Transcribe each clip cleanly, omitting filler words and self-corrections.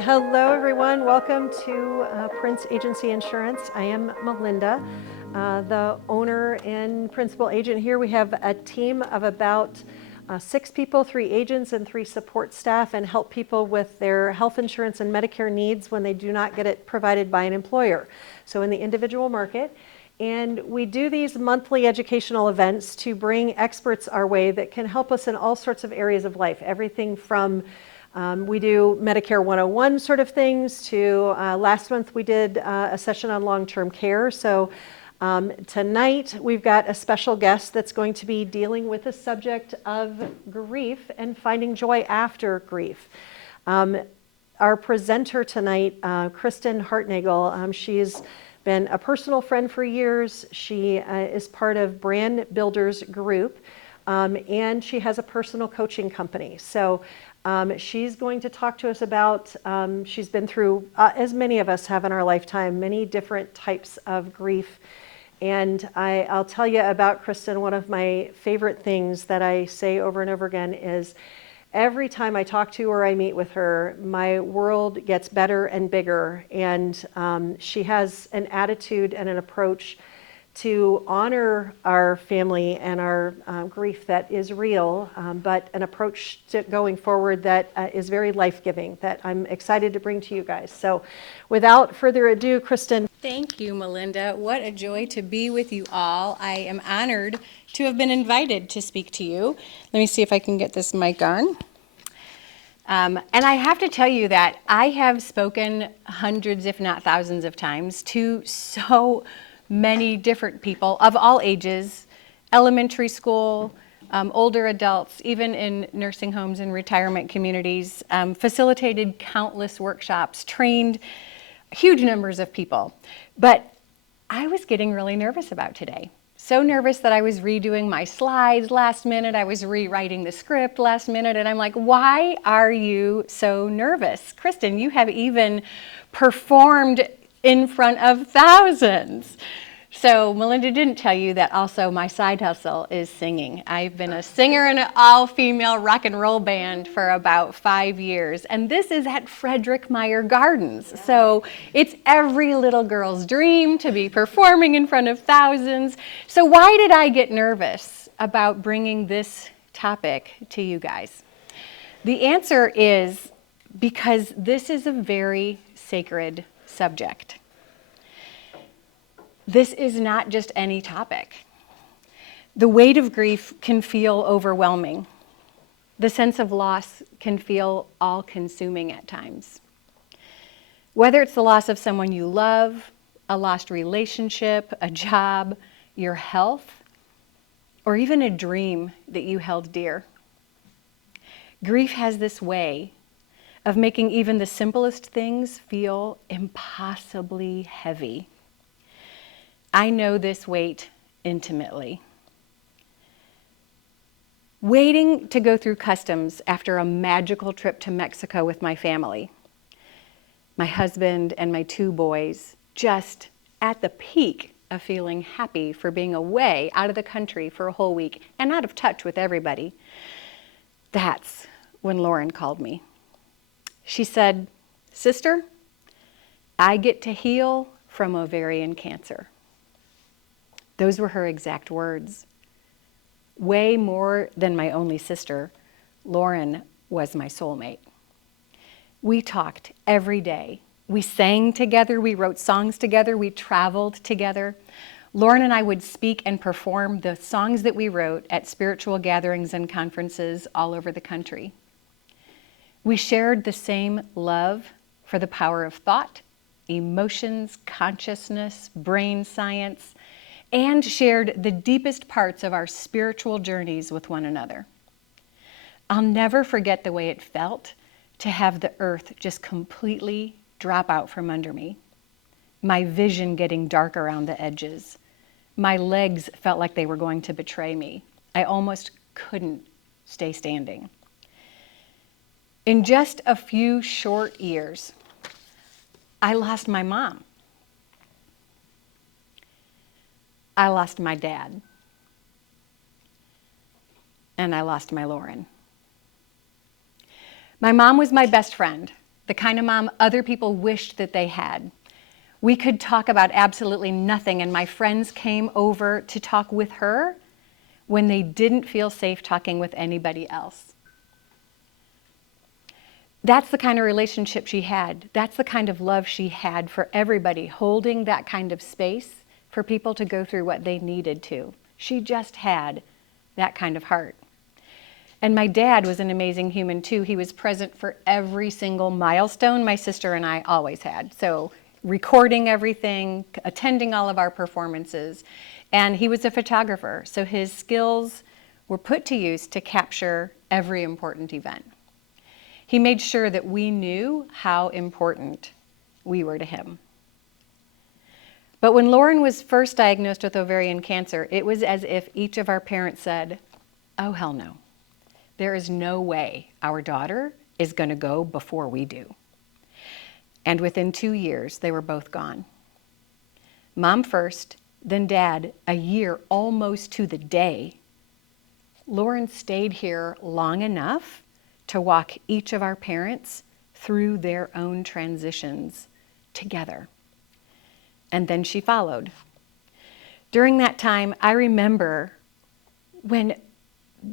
Hello, everyone. Welcome to Prince Agency Insurance. I am Melinda, the owner and principal agent here. We have a team of about 6 people, 3 agents and 3 support staff, and help people with their health insurance and Medicare needs when they do not get it provided by an employer. So in the individual market. And we do these monthly educational events to bring experts our way that can help us in all sorts of areas of life. Everything from we do Medicare 101 sort of things to last month we did a session on long-term care. So tonight we've got a special guest that's going to be dealing with the subject of grief and finding joy after grief. Our presenter tonight, Kristen Hartnagel, she's been a personal friend for years. She is part of Brand Builders Group, and she has a personal coaching company. So she's going to talk to us about, she's been through, as many of us have in our lifetime, many different types of grief. And I'll tell you about Kristen, one of my favorite things that I say over and over again is every time I talk to her or I meet with her, my world gets better and bigger. And she has an attitude and an approach to honor our family and our grief that is real, but an approach to going forward that is very life-giving, that I'm excited to bring to you guys. So without further ado, Kristen. Thank you, Melinda. What a joy to be with you all. I am honored to have been invited to speak to you. Let me see if I can get this mic on. And I have to tell you that I have spoken hundreds, if not thousands of times to so many different people of all ages, elementary school, older adults, even in nursing homes and retirement communities, facilitated countless workshops, trained huge numbers of people. But I was getting really nervous about today. So nervous that I was redoing my slides last minute. I was rewriting the script last minute. And I'm like, why are you so nervous? Kristen, you have even performed in front of thousands. So Melinda didn't tell you that also my side hustle is singing. I've been a singer in an all-female rock and roll band for about 5 years. And this is at Frederick Meyer Gardens. So it's every little girl's dream to be performing in front of thousands. So why did I get nervous about bringing this topic to you guys? The answer is because this is a very sacred subject. This is not just any topic. The weight of grief can feel overwhelming. The sense of loss can feel all-consuming at times. Whether it's the loss of someone you love, a lost relationship, a job, your health, or even a dream that you held dear. Grief has this way of making even the simplest things feel impossibly heavy. I know this weight intimately. Waiting to go through customs after a magical trip to Mexico with my family, my husband and my 2 boys, just at the peak of feeling happy for being away out of the country for a whole week and out of touch with everybody. That's when Lauren called me. She said, "Sister, I get to heal from ovarian cancer." Those were her exact words. Way more than my only sister, Lauren was my soulmate. We talked every day. We sang together, we wrote songs together, we traveled together. Lauren and I would speak and perform the songs that we wrote at spiritual gatherings and conferences all over the country. We shared the same love for the power of thought, emotions, consciousness, brain science, and shared the deepest parts of our spiritual journeys with one another. I'll never forget the way it felt to have the earth just completely drop out from under me. My vision getting dark around the edges. My legs felt like they were going to betray me. I almost couldn't stay standing. In just a few short years, I lost my mom. I lost my dad. And I lost my Lauren. My mom was my best friend. the kind of mom other people wished that they had. We could talk about absolutely nothing, and my friends came over to talk with her when they didn't feel safe talking with anybody else. That's the kind of relationship she had. That's the kind of love she had for everybody, holding that kind of space for people to go through what they needed to. She just had that kind of heart. And my dad was an amazing human too. He was present for every single milestone my sister and I always had. So recording everything, attending all of our performances. And he was a photographer, so his skills were put to use to capture every important event. He made sure that we knew how important we were to him. But when Lauren was first diagnosed with ovarian cancer, it was as if each of our parents said, "Oh, hell no. There is no way our daughter is going to go before we do." And within 2 years, they were both gone. Mom first, then Dad, a year almost to the day. Lauren stayed here long enough to walk each of our parents through their own transitions together. And then she followed. During that time, I remember when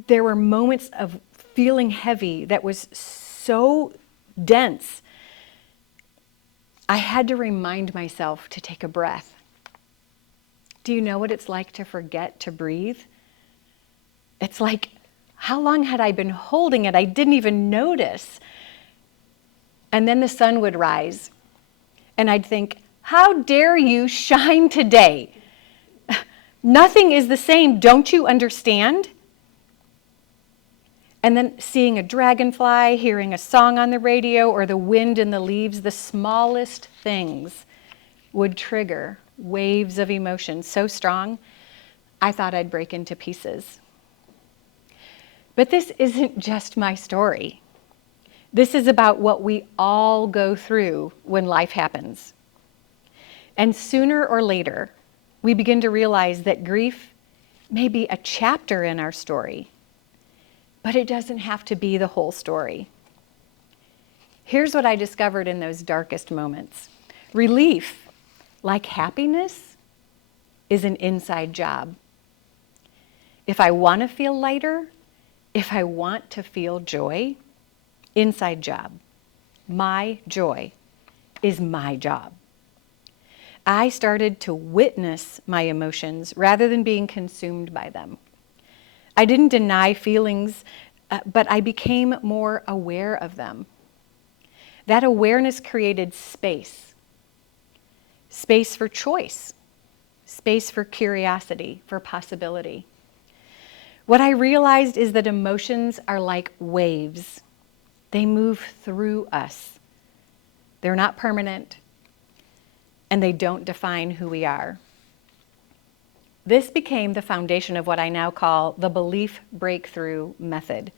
there were moments of feeling heavy that was so dense, I had to remind myself to take a breath. Do you know what it's like to forget to breathe? It's like, how long had I been holding it? I didn't even notice. And then the sun would rise, and I'd think, how dare you shine today? Nothing is the same, don't you understand? And then seeing a dragonfly, hearing a song on the radio, or the wind in the leaves, the smallest things would trigger waves of emotion so strong, I thought I'd break into pieces. But this isn't just my story. This is about what we all go through when life happens. And sooner or later, we begin to realize that grief may be a chapter in our story, but it doesn't have to be the whole story. Here's what I discovered in those darkest moments. Relief, like happiness, is an inside job. If I want to feel lighter, if I want to feel joy, inside job. My joy is my job. I started to witness my emotions rather than being consumed by them. I didn't deny feelings, but I became more aware of them. That awareness created space. Space for choice, space for curiosity, for possibility. What I realized is that emotions are like waves. They move through us. They're not permanent, and they don't define who we are. This became the foundation of what I now call the belief breakthrough method.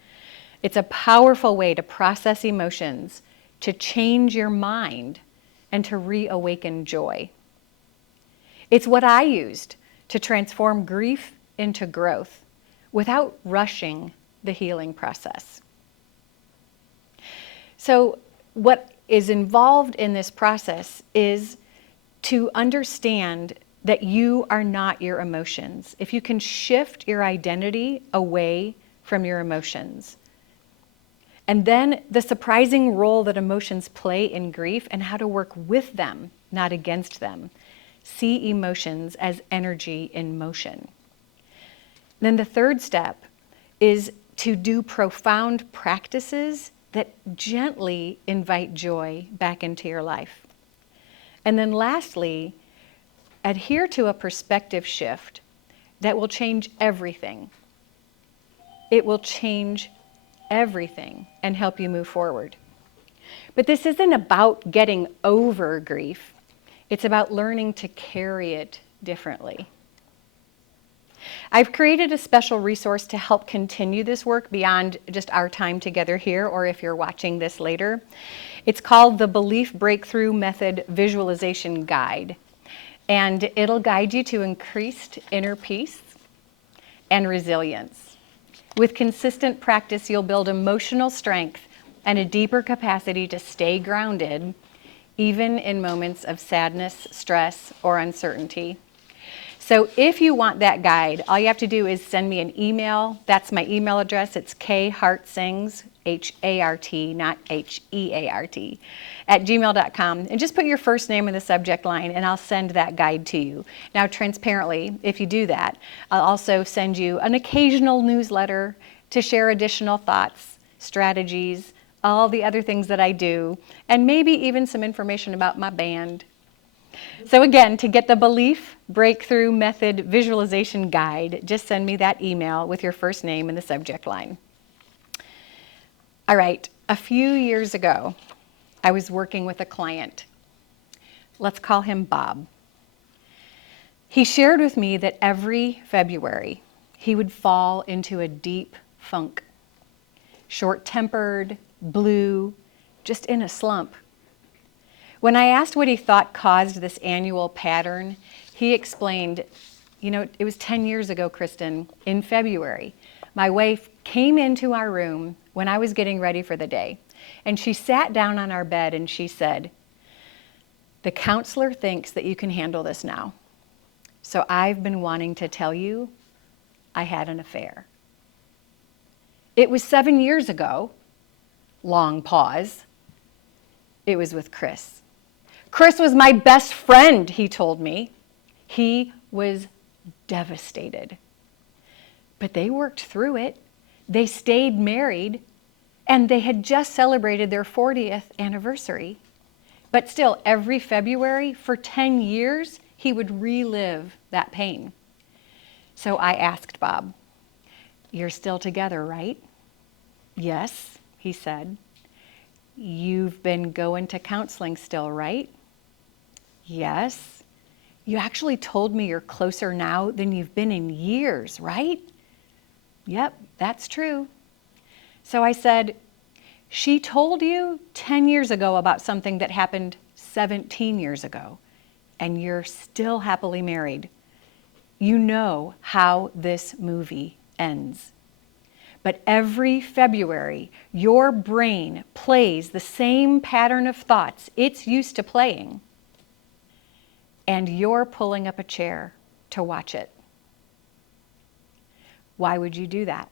It's a powerful way to process emotions, to change your mind, and to reawaken joy. It's what I used to transform grief into growth without rushing the healing process. So what is involved in this process is to understand that you are not your emotions. If you can shift your identity away from your emotions, and then the surprising role that emotions play in grief and how to work with them, not against them. See emotions as energy in motion. Then the third step is to do profound practices that gently invite joy back into your life. And then lastly, adhere to a perspective shift that will change everything. It will change everything and help you move forward. But this isn't about getting over grief. It's about learning to carry it differently. I've created a special resource to help continue this work beyond just our time together here, or if you're watching this later. It's called the Belief Breakthrough Method Visualization Guide, and it'll guide you to increased inner peace and resilience. With consistent practice, you'll build emotional strength and a deeper capacity to stay grounded, even in moments of sadness, stress, or uncertainty. So if you want that guide, all you have to do is send me an email. That's my email address. It's khartsings, H-A-R-T, not H-E-A-R-T, @gmail.com. And just put your first name in the subject line, and I'll send that guide to you. Now, transparently, if you do that, I'll also send you an occasional newsletter to share additional thoughts, strategies, all the other things that I do, and maybe even some information about my band. So again, to get the Belief Breakthrough Method Visualization Guide, just send me that email with your first name in the subject line. All right, a few years ago, I was working with a client. Let's call him Bob. He shared with me that every February, he would fall into a deep funk. Short-tempered, blue, just in a slump. When I asked what he thought caused this annual pattern, he explained, it was 10 years ago, Kristen, in February. My wife came into our room when I was getting ready for the day, and she sat down on our bed and she said, "The counselor thinks that you can handle this now. So I've been wanting to tell you I had an affair." It was 7 years ago. Long pause. It was with Chris. Chris was my best friend, he told me. He was devastated. But they worked through it. They stayed married, and they had just celebrated their 40th anniversary. But still, every February for 10 years, he would relive that pain. So I asked Bob, "You're still together, right?" "Yes," he said. "You've been going to counseling still, right?" "Yes." "You actually told me you're closer now than you've been in years, right?" "Yep, that's true." So I said, "She told you 10 years ago about something that happened 17 years ago, and you're still happily married. You know how this movie ends. But every February, your brain plays the same pattern of thoughts it's used to playing, and you're pulling up a chair to watch it. Why would you do that?"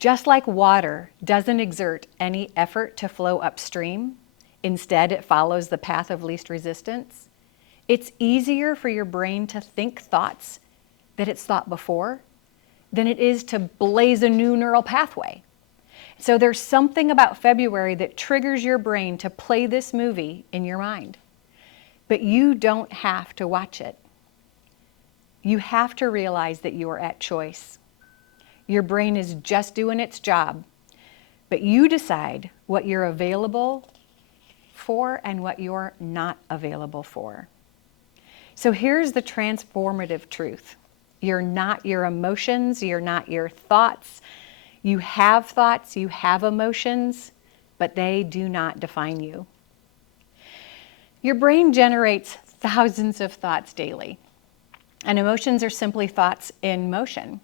Just like water doesn't exert any effort to flow upstream, instead it follows the path of least resistance, it's easier for your brain to think thoughts that it's thought before than it is to blaze a new neural pathway. So there's something about February that triggers your brain to play this movie in your mind. But you don't have to watch it. You have to realize that you are at choice. Your brain is just doing its job, but you decide what you're available for and what you're not available for. So here's the transformative truth. You're not your emotions, you're not your thoughts. You have thoughts, you have emotions, but they do not define you. Your brain generates thousands of thoughts daily, and emotions are simply thoughts in motion.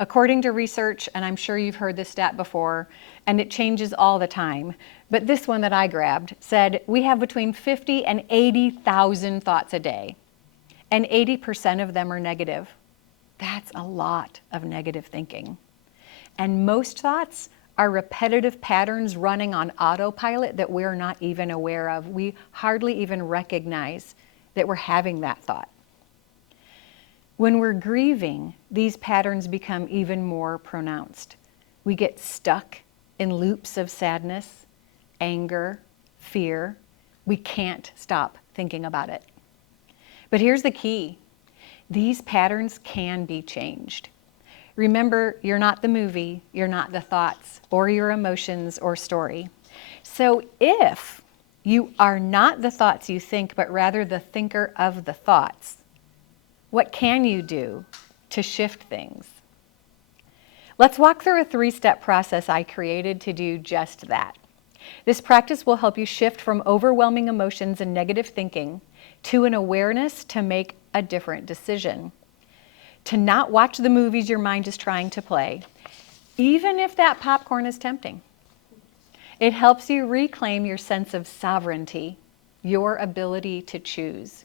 According to research, and I'm sure you've heard this stat before, and it changes all the time, but this one that I grabbed said we have between 50 and 80,000 thoughts a day, and 80% of them are negative. That's a lot of negative thinking. And most thoughts are repetitive patterns running on autopilot that we're not even aware of. We hardly even recognize that we're having that thought. When we're grieving, these patterns become even more pronounced. We get stuck in loops of sadness, anger, fear. We can't stop thinking about it. But here's the key. These patterns can be changed. Remember, you're not the movie, you're not the thoughts, or your emotions or story. So if you are not the thoughts you think, but rather the thinker of the thoughts, what can you do to shift things? Let's walk through a 3-step process I created to do just that. This practice will help you shift from overwhelming emotions and negative thinking to an awareness to make a different decision. To not watch the movies your mind is trying to play, even if that popcorn is tempting. It helps you reclaim your sense of sovereignty, your ability to choose.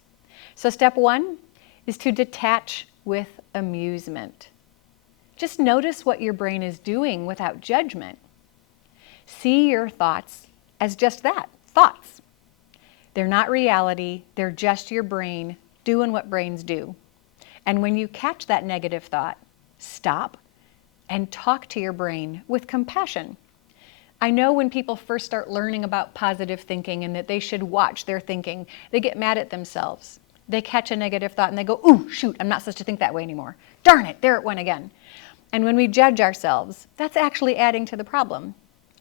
So step one is to detach with amusement. Just notice what your brain is doing without judgment. See your thoughts as just that, thoughts. They're not reality, they're just your brain doing what brains do. And when you catch that negative thought, stop and talk to your brain with compassion. I know when people first start learning about positive thinking and that they should watch their thinking, they get mad at themselves. They catch a negative thought and they go, ooh, shoot, I'm not supposed to think that way anymore. Darn it, there it went again. And when we judge ourselves, that's actually adding to the problem.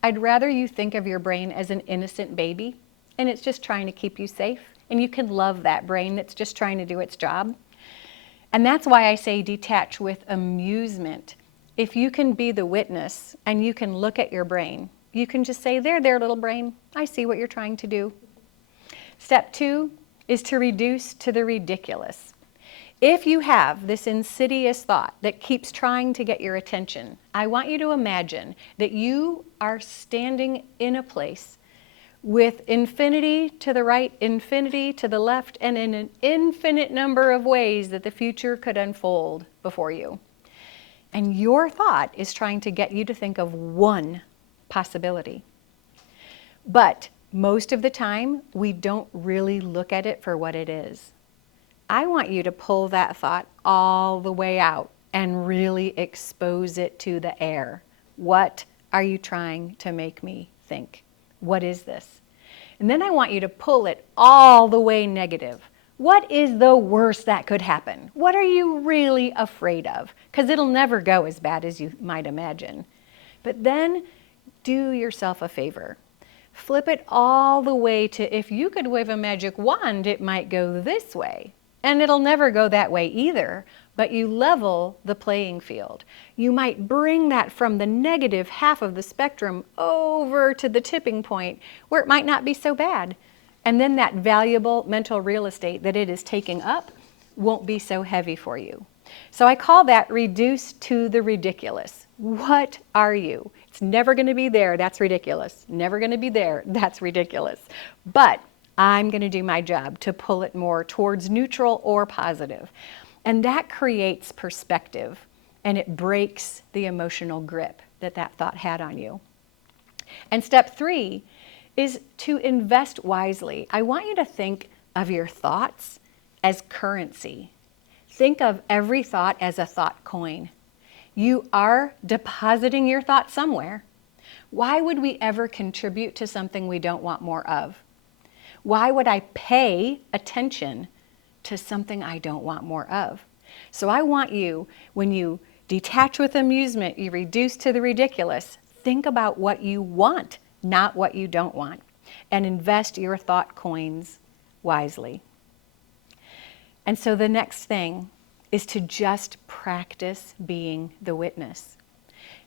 I'd rather you think of your brain as an innocent baby and it's just trying to keep you safe, and you can love that brain that's just trying to do its job. And that's why I say detach with amusement. If you can be the witness and you can look at your brain, you can just say, there, little brain, I see what you're trying to do. Step two is to reduce to the ridiculous. If you have this insidious thought that keeps trying to get your attention, I want you to imagine that you are standing in a place with infinity to the right, infinity to the left, and in an infinite number of ways that the future could unfold before you. And your thought is trying to get you to think of one possibility. But most of the time, we don't really look at it for what it is. I want you to pull that thought all the way out and really expose it to the air. What are you trying to make me think? What is this? And then I want you to pull it all the way negative. What is the worst that could happen? What are you really afraid of? Because it'll never go as bad as you might imagine. But then do yourself a favor. Flip it all the way to, if you could wave a magic wand, it might go this way. And it'll never go that way either, but you level the playing field. You might bring that from the negative half of the spectrum over to the tipping point where it might not be so bad. And then that valuable mental real estate that it is taking up won't be so heavy for you. So I call that reduce to the ridiculous. What are you? It's never going to be there, that's ridiculous. Never going to be there, that's ridiculous. But I'm going to do my job to pull it more towards neutral or positive. And that creates perspective, and it breaks the emotional grip that that thought had on you. And step three is to invest wisely. I want you to think of your thoughts as currency. Think of every thought as a thought coin. You are depositing your thought somewhere. Why would we ever contribute to something we don't want more of? Why would I pay attention to something I don't want more of? So I want you, when you detach with amusement, you reduce to the ridiculous, think about what you want, not what you don't want, and invest your thought coins wisely. And so the next thing is to just practice being the witness.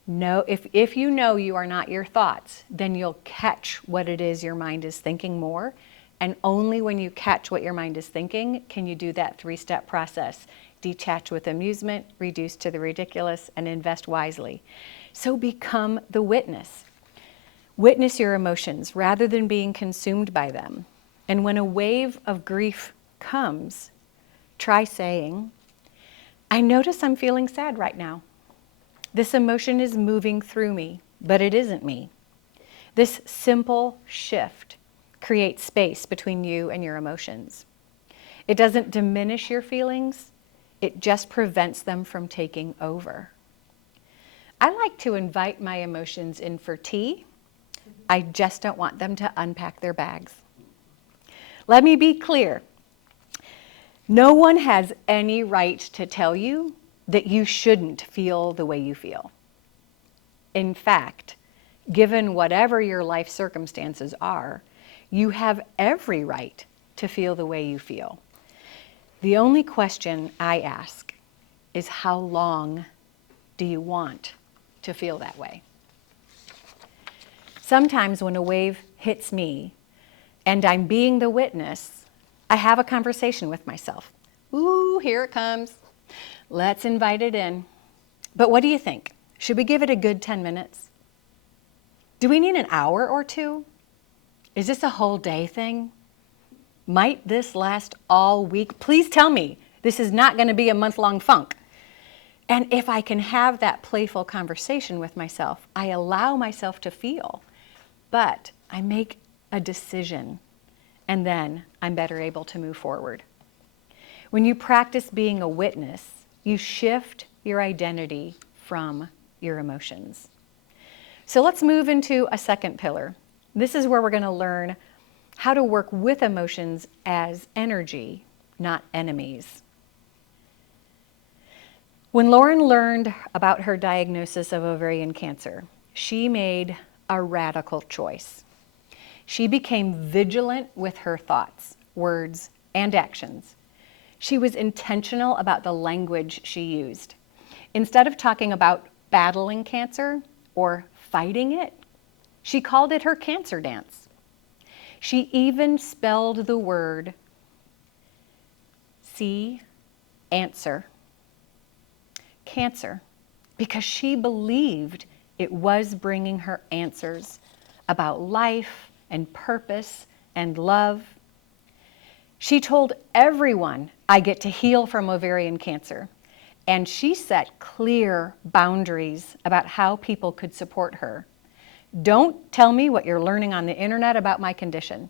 No, if you know you are not your thoughts, then you'll catch what it is your mind is thinking more. And only when you catch what your mind is thinking can you do that three-step process. Detach with amusement, reduce to the ridiculous, and invest wisely. So become the witness. Witness your emotions rather than being consumed by them. And when a wave of grief comes, try saying, I notice I'm feeling sad right now. This emotion is moving through me, but it isn't me. This simple shift creates space between you and your emotions. It doesn't diminish your feelings, it just prevents them from taking over. I like to invite my emotions in for tea. I just don't want them to unpack their bags. Let me be clear. No one has any right to tell you that you shouldn't feel the way you feel. In fact, given whatever your life circumstances are, you have every right to feel the way you feel. The only question I ask is, how long do you want to feel that way? Sometimes when a wave hits me and I'm being the witness, I have a conversation with myself. Ooh, here it comes. Let's invite it in. But what do you think? Should we give it a good 10 minutes? Do we need an hour or two? Is this a whole day thing? Might this last all week? Please tell me this is not going to be a month-long funk. And if I can have that playful conversation with myself, I allow myself to feel, but I make a decision, and then I'm better able to move forward. When you practice being a witness, you shift your identity from your emotions. So let's move into a second pillar. This is where we're going to learn how to work with emotions as energy, not enemies. When Lauren learned about her diagnosis of ovarian cancer, she made a radical choice. She became vigilant with her thoughts, words, and actions. She was intentional about the language she used. Instead of talking about battling cancer or fighting it, she called it her cancer dance. She even spelled the word answer, cancer, because she believed it was bringing her answers about life and purpose and love. She told everyone, I get to heal from ovarian cancer. And she set clear boundaries about how people could support her. Don't tell me what you're learning on the internet about my condition.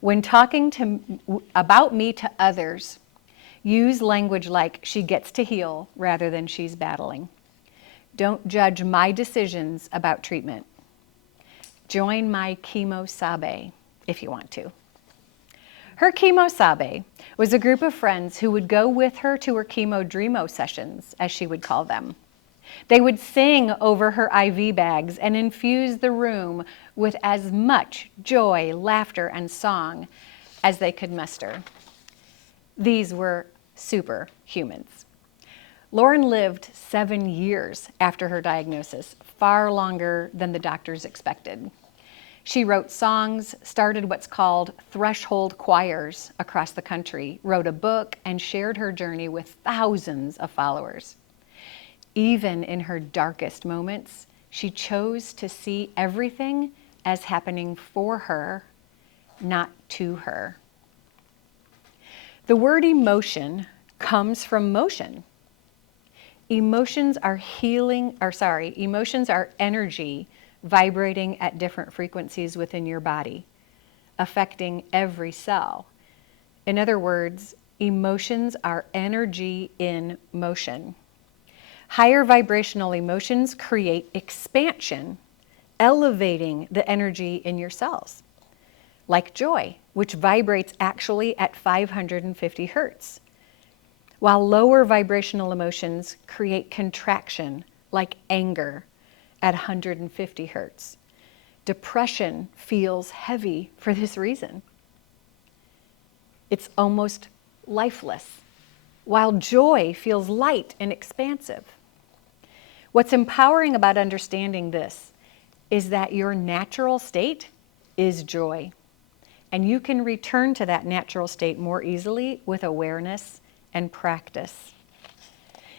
When talking about me to others, use language like she gets to heal rather than she's battling. Don't judge my decisions about treatment. Join my chemo sabe if you want to. Her chemo sabe was a group of friends who would go with her to her chemo dreamo sessions, as she would call them. They would sing over her IV bags and infuse the room with as much joy, laughter, and song as they could muster. These were superhumans. Lauren lived 7 years after her diagnosis, far longer than the doctors expected. She wrote songs, started what's called threshold choirs across the country, wrote a book, and shared her journey with thousands of followers. Even in her darkest moments, she chose to see everything as happening for her, not to her. The word emotion comes from motion. Emotions are energy vibrating at different frequencies within your body, affecting every cell. In other words, emotions are energy in motion. Higher vibrational emotions create expansion, elevating the energy in your cells, like joy, which vibrates actually at 550 hertz, while lower vibrational emotions create contraction, like anger, at 150 hertz. Depression feels heavy for this reason. It's almost lifeless, while joy feels light and expansive. What's empowering about understanding this is that your natural state is joy, and you can return to that natural state more easily with awareness and practice.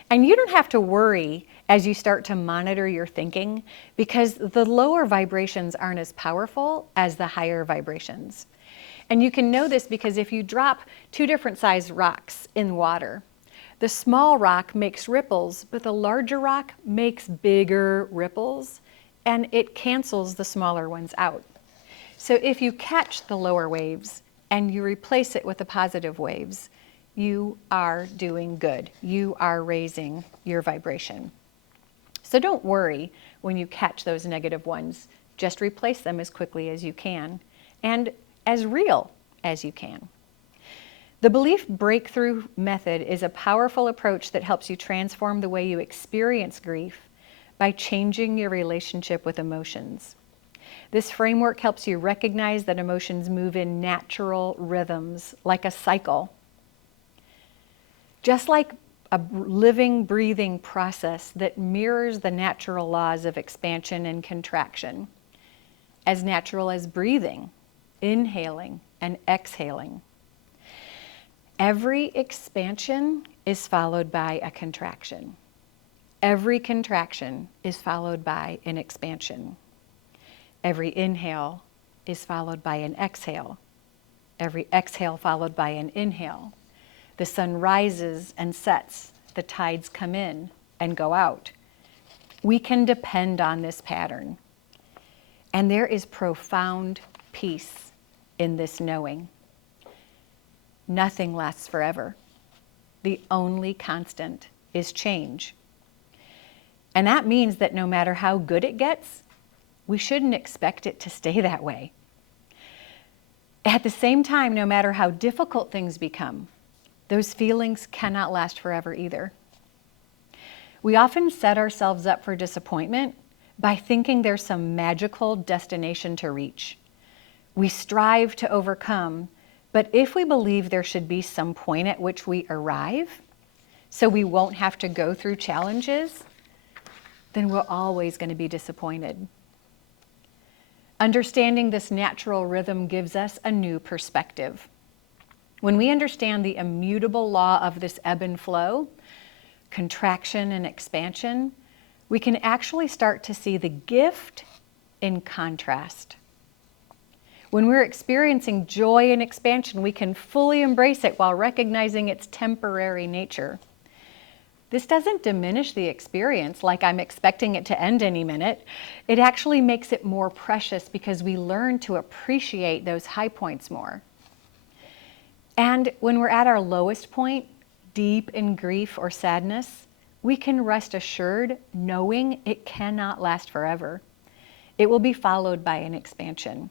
And you don't have to worry as you start to monitor your thinking, because the lower vibrations aren't as powerful as the higher vibrations. And you can know this because if you drop 2 different sized rocks in water, the small rock makes ripples, but the larger rock makes bigger ripples, and it cancels the smaller ones out. So if you catch the lower waves and you replace it with the positive waves, you are doing good. You are raising your vibration. So don't worry when you catch those negative ones. Just replace them as quickly as you can and as real as you can. The belief breakthrough method is a powerful approach that helps you transform the way you experience grief by changing your relationship with emotions. This framework helps you recognize that emotions move in natural rhythms, like a cycle. Just like a living, breathing process that mirrors the natural laws of expansion and contraction, as natural as breathing, inhaling, and exhaling. Every expansion is followed by a contraction. Every contraction is followed by an expansion. Every inhale is followed by an exhale. Every exhale followed by an inhale. The sun rises and sets. The tides come in and go out. We can depend on this pattern. And there is profound peace in this knowing. Nothing lasts forever. The only constant is change. And that means that no matter how good it gets, we shouldn't expect it to stay that way. At the same time, no matter how difficult things become, those feelings cannot last forever either. We often set ourselves up for disappointment by thinking there's some magical destination to reach. We strive to overcome, but if we believe there should be some point at which we arrive, so we won't have to go through challenges, then we're always going to be disappointed. Understanding this natural rhythm gives us a new perspective. When we understand the immutable law of this ebb and flow, contraction and expansion, we can actually start to see the gift in contrast. When we're experiencing joy and expansion, we can fully embrace it while recognizing its temporary nature. This doesn't diminish the experience like I'm expecting it to end any minute. It actually makes it more precious because we learn to appreciate those high points more. And when we're at our lowest point, deep in grief or sadness, we can rest assured knowing it cannot last forever. It will be followed by an expansion.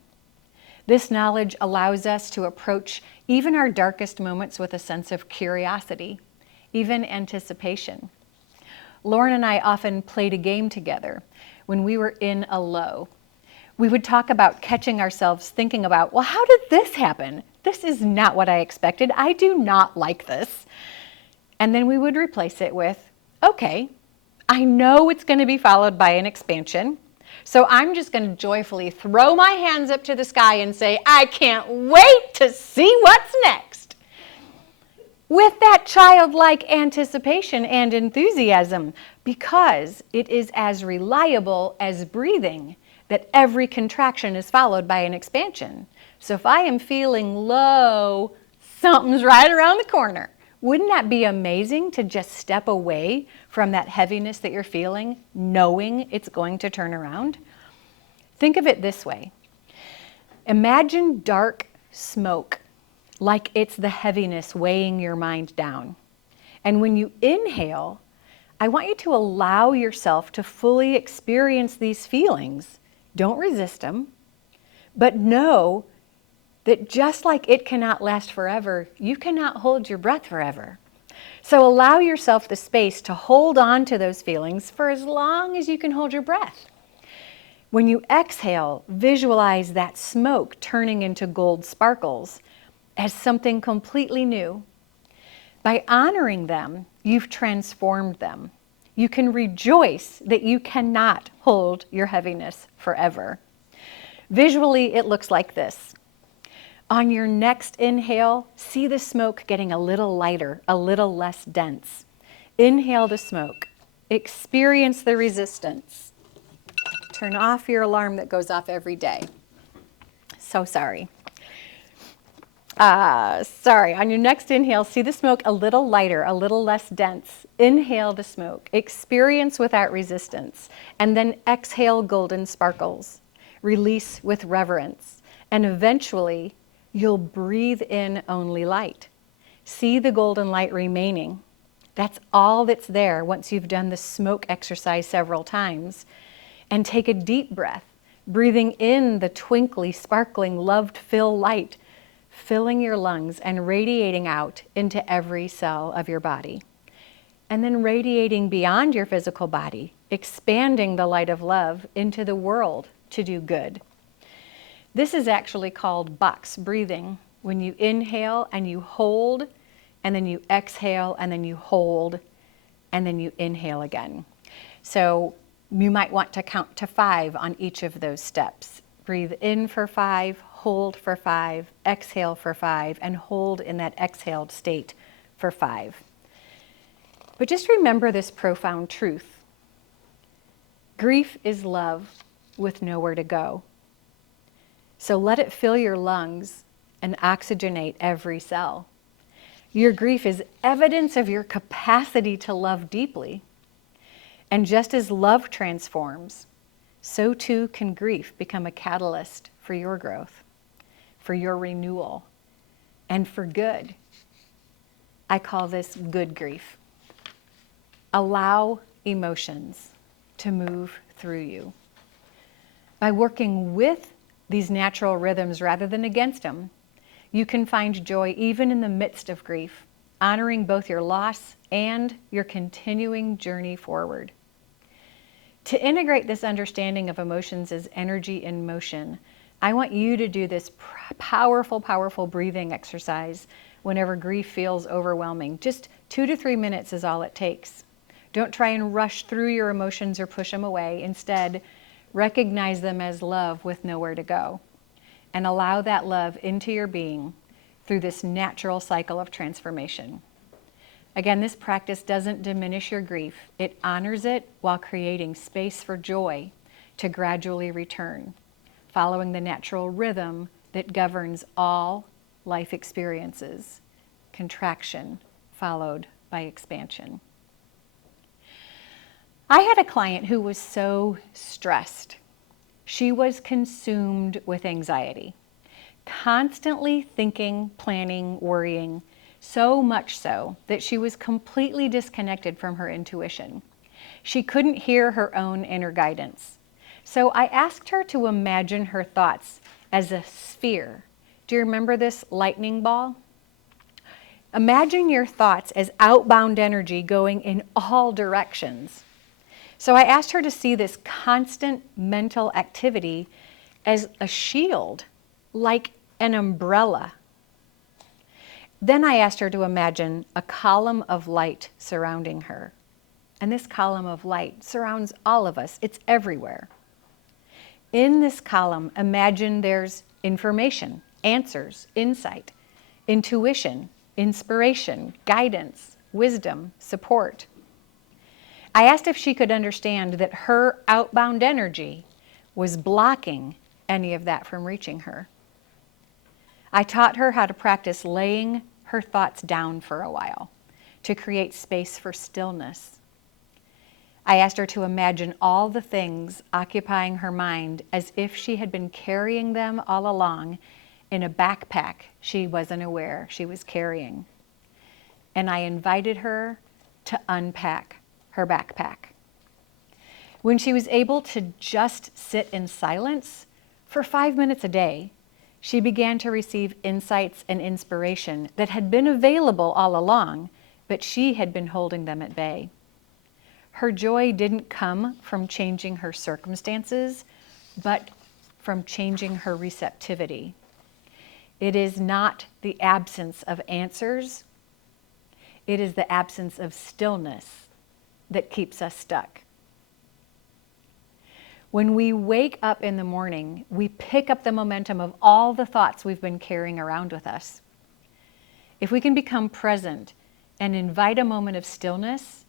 This knowledge allows us to approach even our darkest moments with a sense of curiosity, even anticipation. Lauren and I often played a game together when we were in a low. We would talk about catching ourselves thinking about, well, how did this happen? This is not what I expected. I do not like this. And then we would replace it with, okay, I know it's going to be followed by an expansion. So I'm just going to joyfully throw my hands up to the sky and say, I can't wait to see what's next. With that childlike anticipation and enthusiasm, because it is as reliable as breathing that every contraction is followed by an expansion. So if I am feeling low, something's right around the corner. Wouldn't that be amazing to just step away from that heaviness that you're feeling, knowing it's going to turn around? Think of it this way. Imagine dark smoke, like it's the heaviness weighing your mind down. And when you inhale, I want you to allow yourself to fully experience these feelings. Don't resist them, but know that just like it cannot last forever, you cannot hold your breath forever. So allow yourself the space to hold on to those feelings for as long as you can hold your breath. When you exhale, visualize that smoke turning into gold sparkles as something completely new. By honoring them, you've transformed them. You can rejoice that you cannot hold your heaviness forever. Visually, it looks like this. On your next inhale, see the smoke getting a little lighter, a little less dense. Inhale the smoke. Experience the resistance. Turn off your alarm that goes off every day. So sorry. On your next inhale, see the smoke a little lighter, a little less dense. Inhale the smoke. Experience without resistance. And then exhale golden sparkles. Release with reverence. And eventually, you'll breathe in only light. See the golden light remaining. That's all that's there once you've done the smoke exercise several times. And take a deep breath, breathing in the twinkly, sparkling, love-filled light, filling your lungs and radiating out into every cell of your body. And then radiating beyond your physical body, expanding the light of love into the world to do good. This is actually called box breathing, when you inhale and you hold, and then you exhale and then you hold, and then you inhale again. So you might want to count to 5 on each of those steps. Breathe in for 5, hold for 5, exhale for 5, and hold in that exhaled state for 5. But just remember this profound truth. Grief is love with nowhere to go. So let it fill your lungs and oxygenate every cell. Your grief is evidence of your capacity to love deeply. And just as love transforms, so too can grief become a catalyst for your growth, for your renewal, and for good. I call this good grief. Allow emotions to move through you. By working with these natural rhythms rather than against them, you can find joy even in the midst of grief, honoring both your loss and your continuing journey forward. To integrate this understanding of emotions as energy in motion, I want you to do this powerful, powerful breathing exercise whenever grief feels overwhelming. Just 2 to 3 minutes is all it takes. Don't try and rush through your emotions or push them away. Instead, recognize them as love with nowhere to go, and allow that love into your being through this natural cycle of transformation. Again, this practice doesn't diminish your grief. It honors it while creating space for joy to gradually return, following the natural rhythm that governs all life experiences, contraction followed by expansion. I had a client who was so stressed. She was consumed with anxiety, constantly thinking, planning, worrying, so much so that she was completely disconnected from her intuition. She couldn't hear her own inner guidance. So I asked her to imagine her thoughts as a sphere. Do you remember this lightning ball? Imagine your thoughts as outbound energy going in all directions. So I asked her to see this constant mental activity as a shield, like an umbrella. Then I asked her to imagine a column of light surrounding her. And this column of light surrounds all of us. It's everywhere. In this column, imagine there's information, answers, insight, intuition, inspiration, guidance, wisdom, support. I asked if she could understand that her outbound energy was blocking any of that from reaching her. I taught her how to practice laying her thoughts down for a while to create space for stillness. I asked her to imagine all the things occupying her mind as if she had been carrying them all along in a backpack she wasn't aware she was carrying. And I invited her to unpack her backpack. When she was able to just sit in silence for 5 minutes a day, she began to receive insights and inspiration that had been available all along, but she had been holding them at bay. Her joy didn't come from changing her circumstances, but from changing her receptivity. It is not the absence of answers, it is the absence of stillness that keeps us stuck. When we wake up in the morning, we pick up the momentum of all the thoughts we've been carrying around with us. If we can become present and invite a moment of stillness,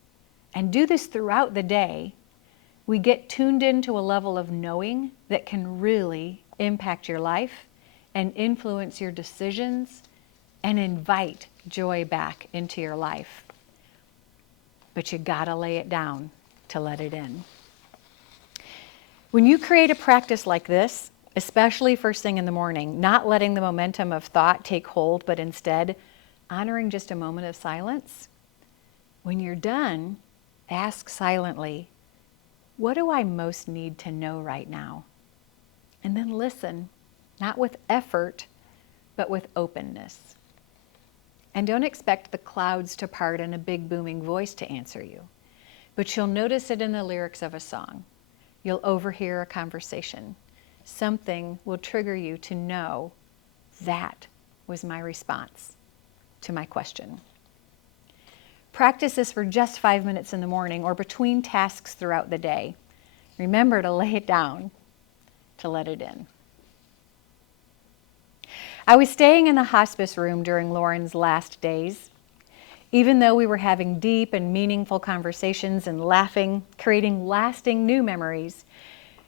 and do this throughout the day, we get tuned into a level of knowing that can really impact your life and influence your decisions and invite joy back into your life. But you gotta lay it down to let it in. When you create a practice like this, especially first thing in the morning, not letting the momentum of thought take hold, but instead honoring just a moment of silence, when you're done, ask silently, what do I most need to know right now? And then listen, not with effort, but with openness. And don't expect the clouds to part and a big booming voice to answer you, but you'll notice it in the lyrics of a song. You'll overhear a conversation. Something will trigger you to know that was my response to my question. Practice this for just 5 minutes in the morning or between tasks throughout the day. Remember to lay it down, to let it in. I was staying in the hospice room during Lauren's last days. Even though we were having deep and meaningful conversations and laughing, creating lasting new memories,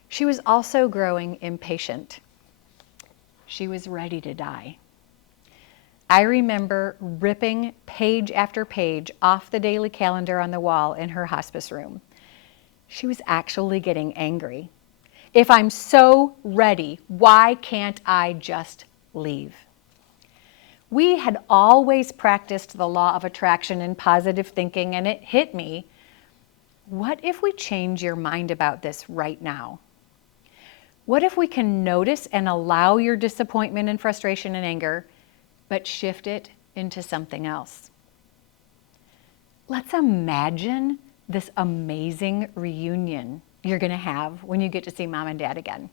she was also growing impatient. She was ready to die. I remember ripping page after page off the daily calendar on the wall in her hospice room. She was actually getting angry. If I'm so ready, why can't I just leave? We had always practiced the law of attraction and positive thinking, and it hit me. What if we change your mind about this right now? What if we can notice and allow your disappointment and frustration and anger, but shift it into something else? Let's imagine this amazing reunion you're going to have when you get to see Mom and Dad again.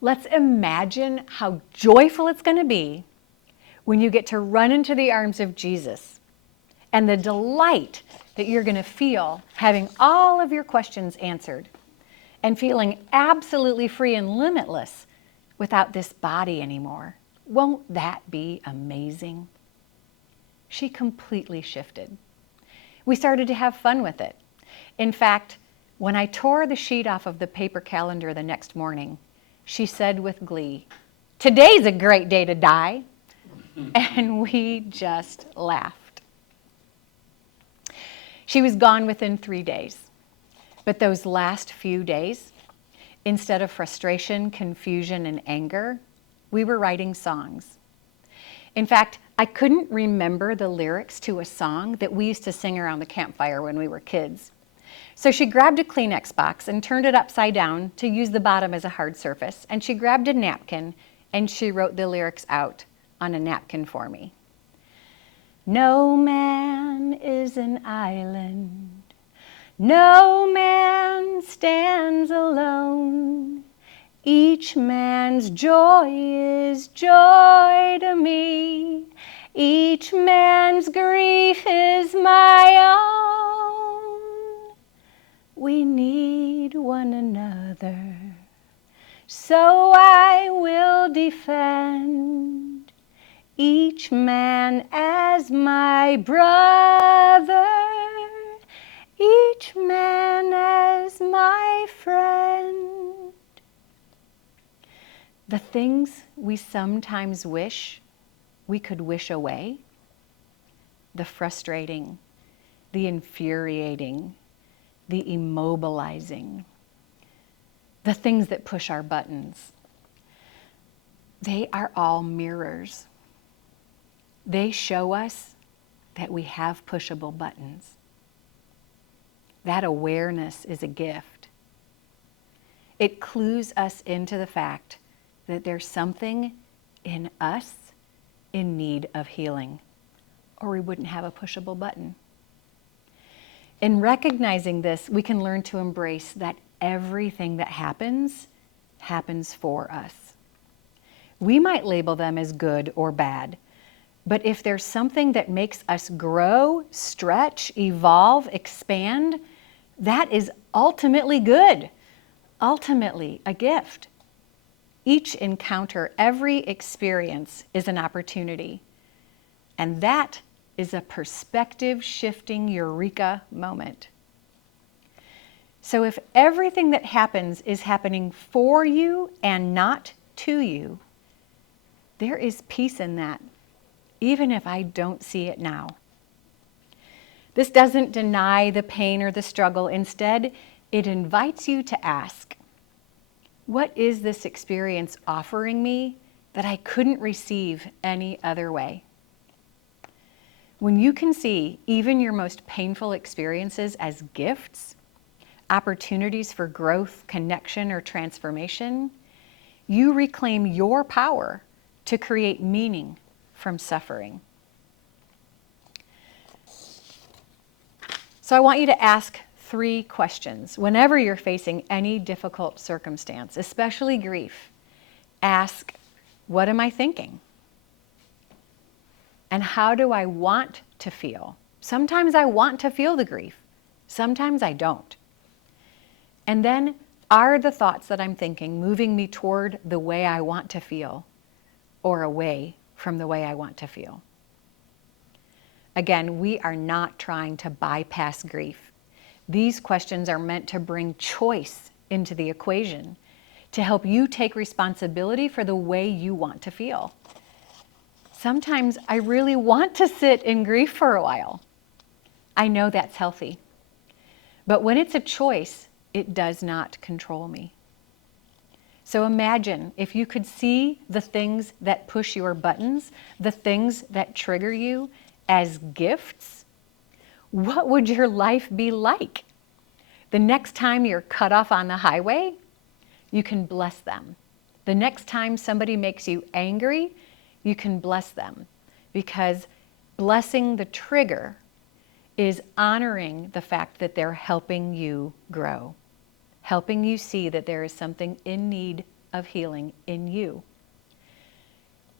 Let's imagine how joyful it's going to be when you get to run into the arms of Jesus, and the delight that you're going to feel having all of your questions answered and feeling absolutely free and limitless without this body anymore. Won't that be amazing? She completely shifted. We started to have fun with it. In fact, when I tore the sheet off of the paper calendar the next morning, she said with glee, "Today's a great day to die." And we just laughed. She was gone within 3 days. But those last few days, instead of frustration, confusion, and anger, we were writing songs. In fact, I couldn't remember the lyrics to a song that we used to sing around the campfire when we were kids. So she grabbed a Kleenex box and turned it upside down to use the bottom as a hard surface. And she grabbed a napkin and she wrote the lyrics out on a napkin for me. No man is an island. No man stands alone. Each man's joy is joy to me. Each man's grief is my own. We need one another, so I will defend each man as my brother, each man as my friend. The things we sometimes wish we could wish away, the frustrating, the infuriating, the immobilizing, the things that push our buttons, they are all mirrors. They show us that we have pushable buttons. That awareness is a gift. It clues us into the fact that there's something in us in need of healing, or we wouldn't have a pushable button. In recognizing this, we can learn to embrace that everything that happens for us. We might label them as good or bad, but if there's something that makes us grow, stretch, evolve, expand, that is ultimately good, ultimately a gift. Each encounter, every experience is an opportunity. And that is a perspective-shifting eureka moment. So if everything that happens is happening for you and not to you, there is peace in that, even if I don't see it now. This doesn't deny the pain or the struggle. Instead, it invites you to ask, what is this experience offering me that I couldn't receive any other way? When you can see even your most painful experiences as gifts, opportunities for growth, connection, or transformation, you reclaim your power to create meaning from suffering. So I want you to ask 3 questions whenever you're facing any difficult circumstance, especially grief. Ask, what am I thinking? And how do I want to feel? Sometimes I want to feel the grief. Sometimes I don't. And then, are the thoughts that I'm thinking moving me toward the way I want to feel or away from the way I want to feel? Again, we are not trying to bypass grief. These questions are meant to bring choice into the equation, to help you take responsibility for the way you want to feel. Sometimes I really want to sit in grief for a while. I know that's healthy. But when it's a choice, it does not control me. So imagine if you could see the things that push your buttons, the things that trigger you as gifts, what would your life be like? The next time you're cut off on the highway, you can bless them. The next time somebody makes you angry, you can bless them, because blessing the trigger is honoring the fact that they're helping you grow, helping you see that there is something in need of healing in you.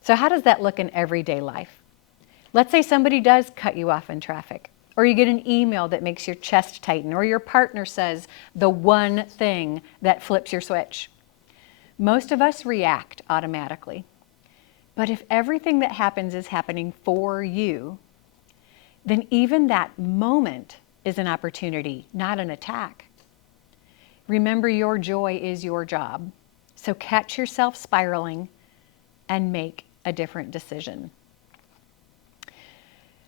So how does that look in everyday life? Let's say somebody does cut you off in traffic, or you get an email that makes your chest tighten, or your partner says the one thing that flips your switch. Most of us react automatically. But if everything that happens is happening for you, then even that moment is an opportunity, not an attack. Remember, your joy is your job. So catch yourself spiraling and make a different decision.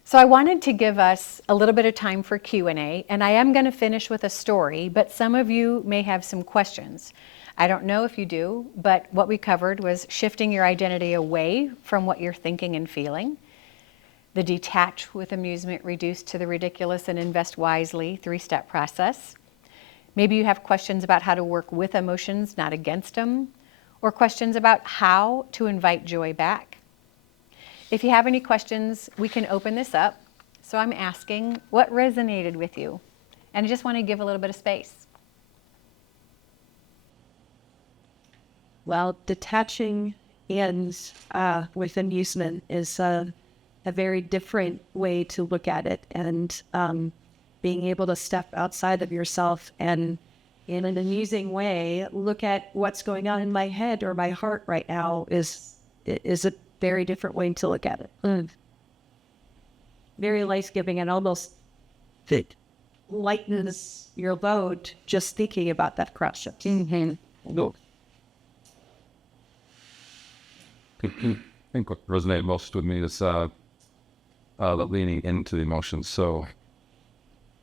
So I wanted to give us a little bit of time for Q&A, and I am going to finish with a story, but some of you may have some questions. I don't know if you do, but what we covered was shifting your identity away from what you're thinking and feeling, the detach with amusement, reduce to the ridiculous, and invest wisely 3-step process. Maybe you have questions about how to work with emotions, not against them, or questions about how to invite joy back. If you have any questions, we can open this up. So I'm asking, what resonated with you? And I just want to give a little bit of space. Well, detaching and with amusement is a very different way to look at it. And being able to step outside of yourself and in an amusing way, look at what's going on in my head or my heart right now is a very different way to look at it. Very life-giving, and almost it lightens your load just thinking about that question. No. I think what resonated most with me is the leaning into the emotions. So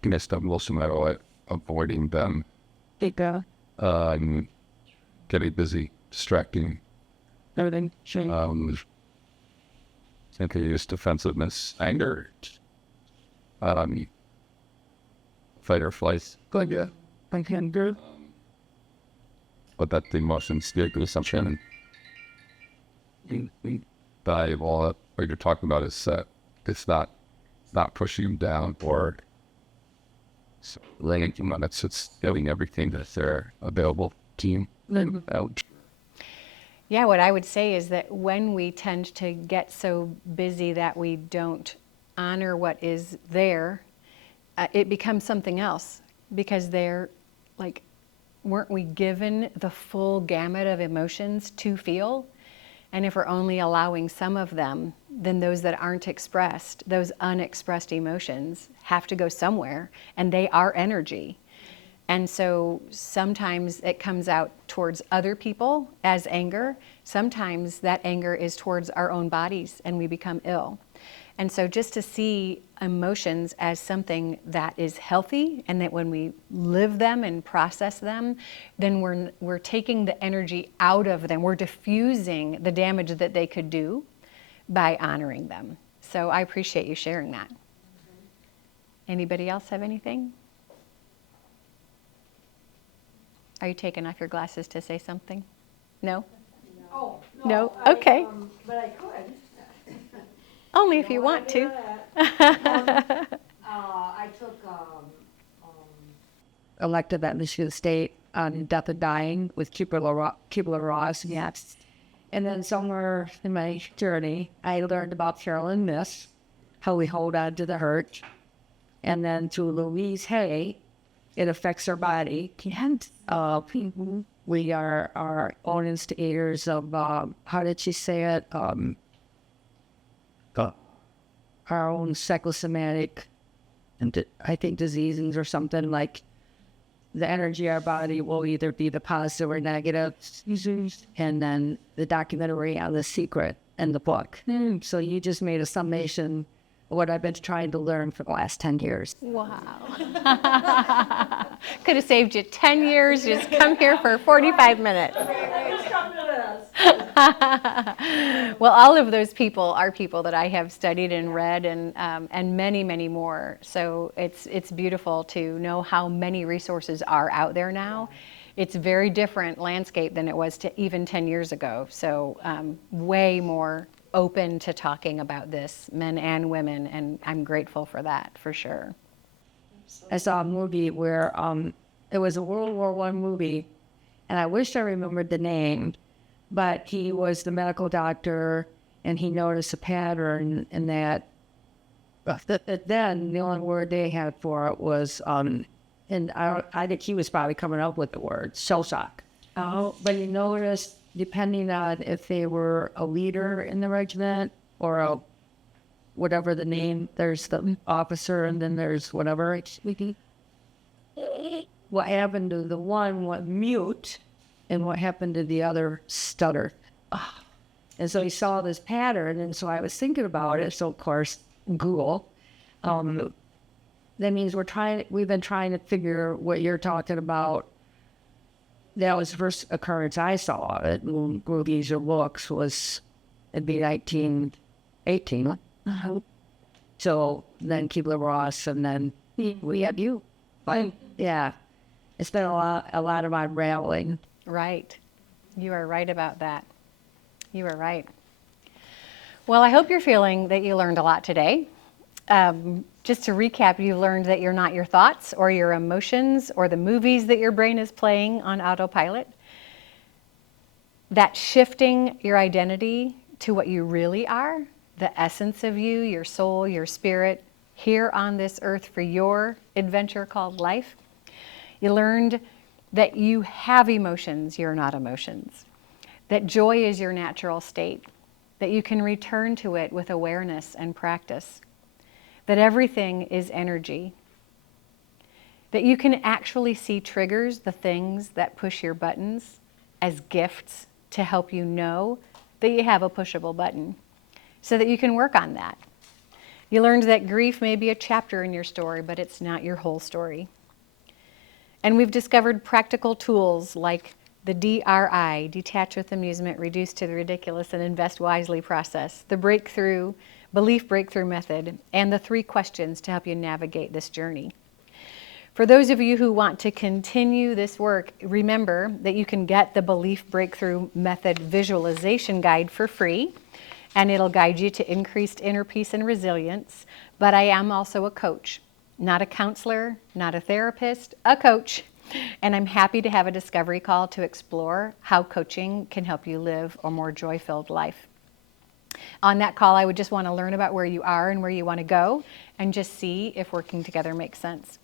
I guess I'm most of my life avoiding them, getting busy, distracting. Everything. And they use defensiveness, anger, fight or flight. But that the emotions get to assumption. Valuable. What you're talking about is it's not pushing them down or laying them on. It's doing everything that's there available to you. Yeah, what I would say is that when we tend to get so busy that we don't honor what is there, it becomes something else, because they're like, weren't we given the full gamut of emotions to feel? And if we're only allowing some of them, then those that aren't expressed, those unexpressed emotions, have to go somewhere, and they are energy. And so sometimes it comes out towards other people as anger. Sometimes that anger is towards our own bodies, and we become ill. And so just to see emotions as something that is healthy, and that when we live them and process them, then we're taking the energy out of them. We're diffusing the damage that they could do by honoring them. So I appreciate you sharing that. Anybody else have anything? Are you taking off your glasses to say something? No? Oh, No? Okay. But I could. Only if you want to. I took Elected at Michigan State on Death and Dying with Kubler-Ross. Yes. And then somewhere in my journey, I learned about Carolyn Myss, how we hold on to the hurt. And then through Louise Hay, it affects our body. And we are our own instigators of, how did she say it? our own psychosomatic, and I think diseases or something, like the energy of our body will either be the positive or negative. And then the documentary on The Secret and the book. So you just made a summation of what I've been trying to learn for the last 10 years. Wow. Could have saved you 10 years. Just come here for 45 minutes. Well, all of those people are people that I have studied and read, and many, many more. So it's beautiful to know how many resources are out there now. It's a very different landscape than it was even 10 years ago. So way more open to talking about this, men and women, and I'm grateful for that, for sure. I saw a movie where it was a World War I movie, and I wish I remembered the name, but he was the medical doctor, and he noticed a pattern in that. But then the only word they had for it was, and I think he was probably coming up with the word, shell shock. Oh. But he noticed, depending on if they were a leader in the regiment or whatever the name, there's the officer and then there's whatever. What happened to the one went mute and what happened to the other stuttered. And so he saw this pattern, and so I was thinking about it. So of course, Google. That means we've been trying to figure what you're talking about. That was the first occurrence I saw it in movies or books it'd be 1918. So then Kubler-Ross, and then we had you. But yeah, it's been a lot of unraveling. Right. You are right about that. You are right. Well, I hope you're feeling that you learned a lot today. Just to recap, you learned that you're not your thoughts or your emotions or the movies that your brain is playing on autopilot. That shifting your identity to what you really are, the essence of you, your soul, your spirit, here on this earth for your adventure called life. You learned that you have emotions, you're not emotions. That joy is your natural state. That you can return to it with awareness and practice. That everything is energy. That you can actually see triggers, the things that push your buttons, as gifts to help you know that you have a pushable button, so that you can work on that. You learned that grief may be a chapter in your story, but it's not your whole story. And we've discovered practical tools like the DRI, detach with amusement, reduce to the ridiculous, and invest wisely process, the belief breakthrough method, and the 3 questions to help you navigate this journey. For those of you who want to continue this work, remember that you can get the Belief Breakthrough Method Visualization Guide for free, and it'll guide you to increased inner peace and resilience. But I am also a coach, not a counselor, not a therapist, a coach. And I'm happy to have a discovery call to explore how coaching can help you live a more joy-filled life. On that call, I would just want to learn about where you are and where you want to go, and just see if working together makes sense.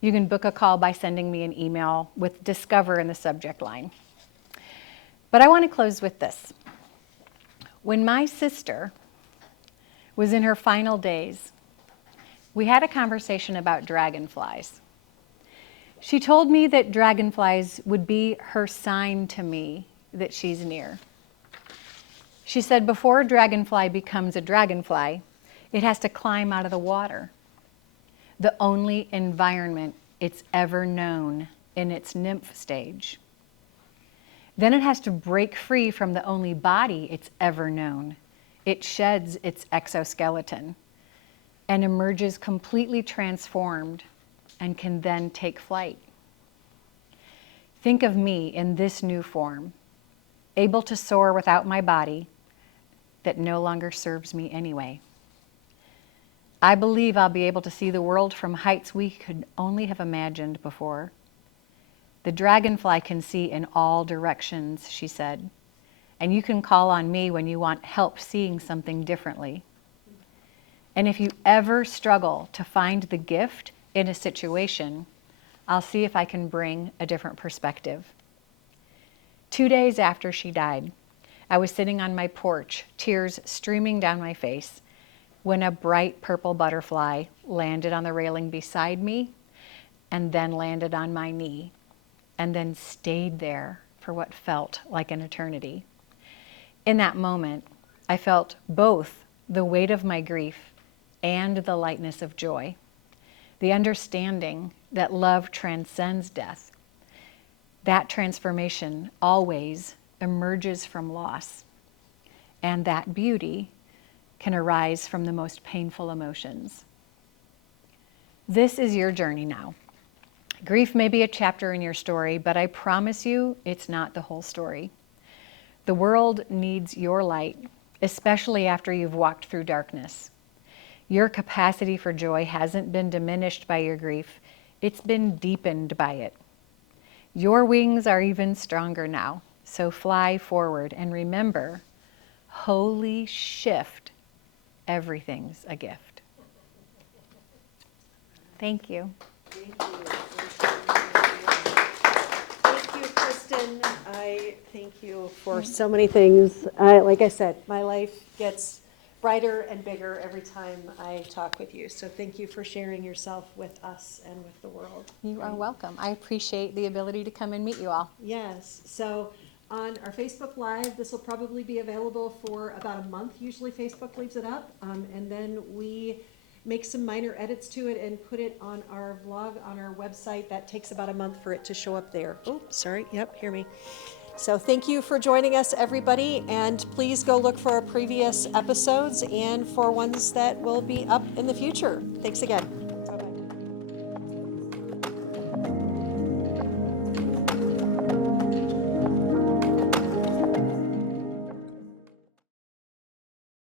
You can book a call by sending me an email with Discover in the subject line. But I want to close with this. When my sister was in her final days, we had a conversation about dragonflies. She told me that dragonflies would be her sign to me that she's near. She said before a dragonfly becomes a dragonfly, it has to climb out of the water, the only environment it's ever known in its nymph stage. Then it has to break free from the only body it's ever known. It sheds its exoskeleton and emerges completely transformed and can then take flight. Think of me in this new form, able to soar without my body that no longer serves me anyway. I believe I'll be able to see the world from heights we could only have imagined before. The dragonfly can see in all directions, she said, and you can call on me when you want help seeing something differently. And if you ever struggle to find the gift in a situation, I'll see if I can bring a different perspective. 2 days after she died, I was sitting on my porch, tears streaming down my face, when a bright purple butterfly landed on the railing beside me and then landed on my knee and then stayed there for what felt like an eternity. In that moment, I felt both the weight of my grief and the lightness of joy, the understanding that love transcends death. That transformation always emerges from loss, and that beauty can arise from the most painful emotions. This is your journey now. Grief may be a chapter in your story, but I promise you it's not the whole story. The world needs your light, especially after you've walked through darkness. Your capacity for joy hasn't been diminished by your grief, it's been deepened by it. Your wings are even stronger now, so fly forward and remember, holy shift, everything's a gift. Thank you. Thank you, Kristen. I thank you for so many things. Like I said, my life gets brighter and bigger every time I talk with you. So thank you for sharing yourself with us and with the world. You are welcome. I appreciate the ability to come and meet you all. Yes. So on our Facebook Live, this will probably be available for about a month. Usually Facebook leaves it up. And then we make some minor edits to it and put it on our blog, on our website. That takes about a month for it to show up there. Oh, sorry. Yep, hear me. So thank you for joining us, everybody, and please go look for our previous episodes and for ones that will be up in the future. Thanks again.